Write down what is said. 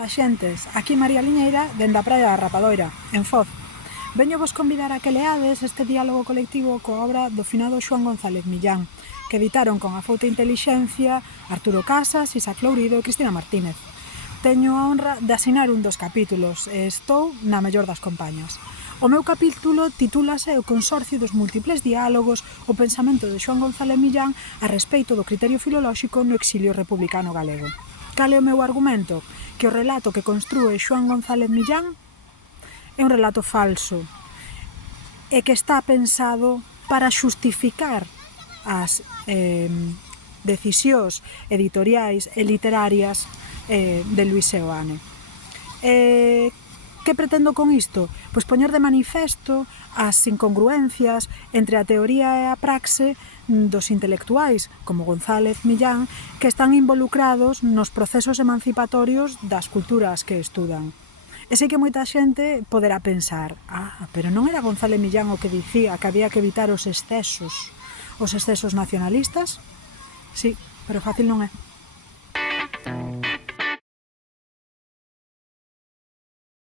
axentes, aquí María Liñeira, dende a Praia da Rapadoira, en Foz. Veño vos convidar a que leades este diálogo colectivo coa obra do finado Xoán González Millán, que editaron con Afouta Intelixencia Arturo Casas, Isaac Lourido e Cristina Martínez. Teño a honra de asinar un dos capítulos e estou na mellor das compañas. O meu capítulo titúlase O consorcio dos múltiples diálogos, o pensamento de Xoán González Millán a respeito do criterio filolóxico no exilio republicano galego. Cal é o meu argumento? Que o relato que construe Xoán González Millán é un relato falso e que está pensado para xustificar as decisións editoriais e literarias de Luis Seoane. Que pretendo con isto? Pois poñer de manifesto as incongruencias entre a teoría e a praxe dos intelectuais, como González Millán, que están involucrados nos procesos emancipatorios das culturas que estudan. E sei que moita xente poderá pensar, pero non era González Millán o que dicía que había que evitar os excesos nacionalistas? Sí, pero fácil non é.